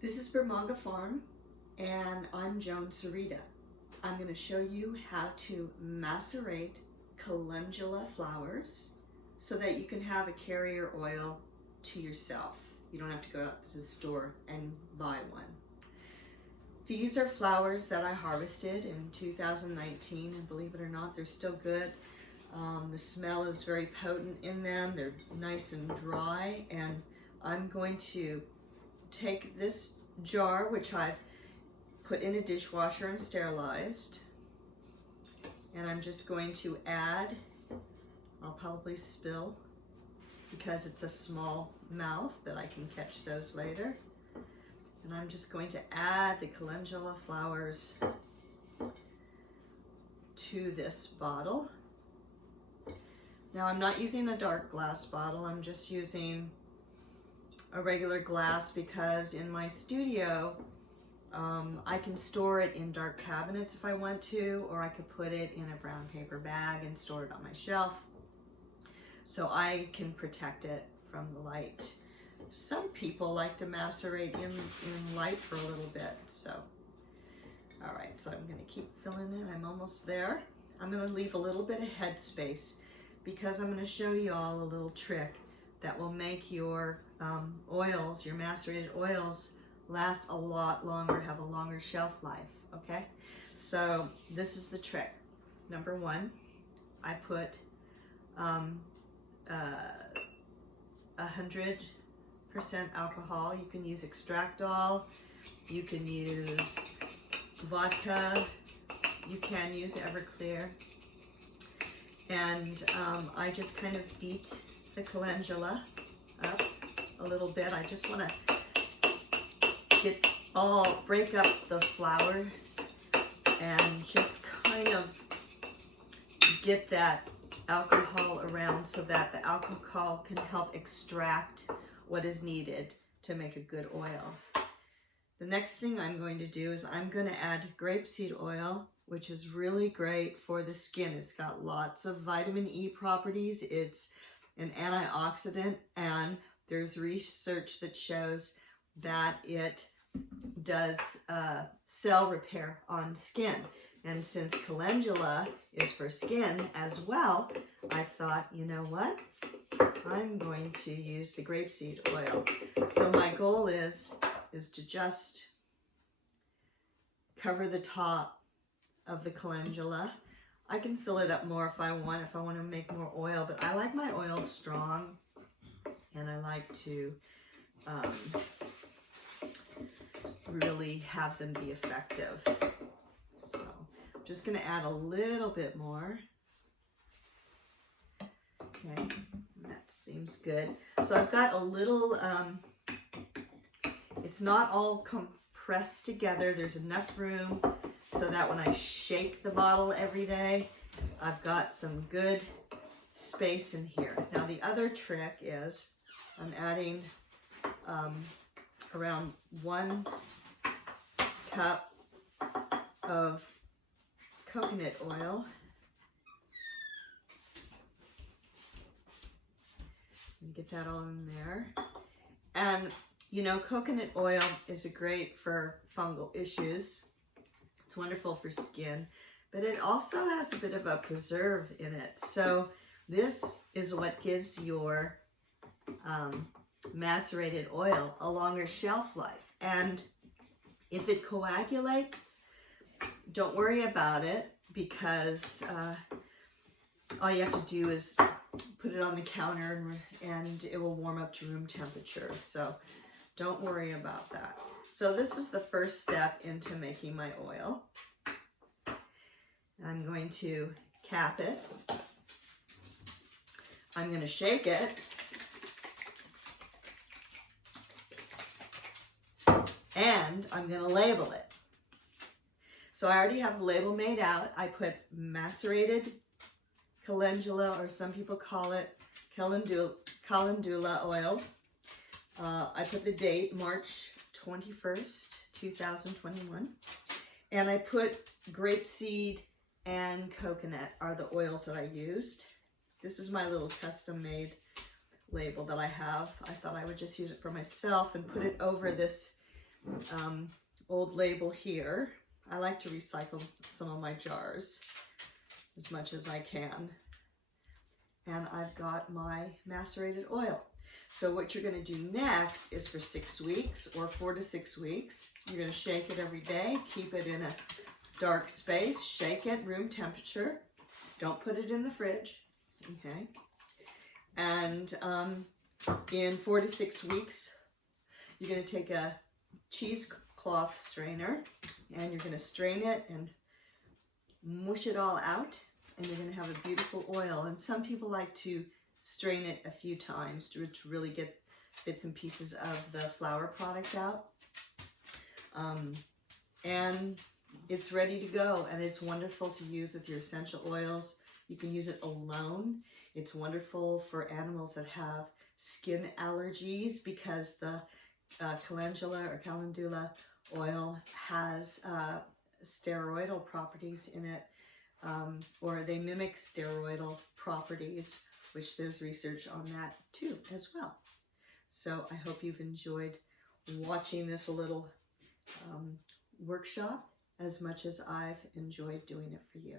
This is Bermonga Farm, and I'm Joan Sarita. I'm going to show you how to macerate calendula flowers so that you can have a carrier oil to yourself. You don't have to go out to the store and buy one. These are flowers that I harvested in 2019, and believe it or not, they're still good. The smell is very potent in them. They're nice and dry, and I'm going to take this jar, which I've put in a dishwasher and sterilized, and I'm just going to add, I'll probably spill because it's a small mouth, but I can catch those later. And I'm just going to add the calendula flowers to this bottle. Now I'm not using a dark glass bottle, I'm just using a regular glass because in my studio I can store it in dark cabinets if I want to, or I could put it in a brown paper bag and store it on my shelf so I can protect it from the light. Some people like to macerate in light for a little bit, so all right, so I'm going to keep filling in. I'm almost there. I'm going to leave a little bit of head space because I'm going to show you all a little trick that will make your oils, your macerated oils, last a lot longer, have a longer shelf life, okay? So this is the trick. Number one, I put 100% alcohol. You can use Extractol, you can use vodka, you can use Everclear, and I just kind of beat the calendula up a little bit. I just want to break up the flowers and just kind of get that alcohol around so that the alcohol can help extract what is needed to make a good oil. The next thing I'm going to do is I'm going to add grapeseed oil, which is really great for the skin. It's got lots of vitamin E properties. It's an antioxidant, and there's research that shows that it does cell repair on skin. And since calendula is for skin as well, I thought, you know what? I'm going to use the grapeseed oil. So my goal is to just cover the top of the calendula. I can fill it up more if I want to make more oil, but I like my oil strong, and I like to really have them be effective. So I'm just going to add a little bit more. Okay, that seems good. So I've got a little, it's not all compressed together. There's enough room so that when I shake the bottle every day, I've got some good space in here. Now the other trick is I'm adding around 1 cup of coconut oil. And get that all in there. And you know, coconut oil is great for fungal issues. It's wonderful for skin, but it also has a bit of a preserve in it. So this is what gives your macerated oil a longer shelf life. And if it coagulates, don't worry about it, because all you have to do is put it on the counter and it will warm up to room temperature. So don't worry about that. So this is the first step into making my oil. I'm going to cap it. I'm going to shake it. And I'm going to label it. So I already have the label made out. I put macerated calendula, or some people call it calendula oil. I put the date, March 21st, 2021. And I put grapeseed and coconut are the oils that I used. This is my little custom made label that I have. I thought I would just use it for myself and put it over this old label here. I like to recycle some of my jars as much as I can. And I've got my macerated oil. So what you're going to do next is for 6 weeks or 4 to 6 weeks, you're going to shake it every day, keep it in a dark space, shake it room temperature. Don't put it in the fridge, okay? And in 4 to 6 weeks, you're going to take a cheesecloth strainer and you're going to strain it and mush it all out, and you're going to have a beautiful oil. And some people like to strain it a few times to really get bits and pieces of the flower product out. And it's ready to go, and it's wonderful to use with your essential oils. You can use it alone. It's wonderful for animals that have skin allergies because the Calendula or Calendula oil has steroidal properties in it, or they mimic steroidal properties, which there's research on that too as well. So I hope you've enjoyed watching this little workshop as much as I've enjoyed doing it for you.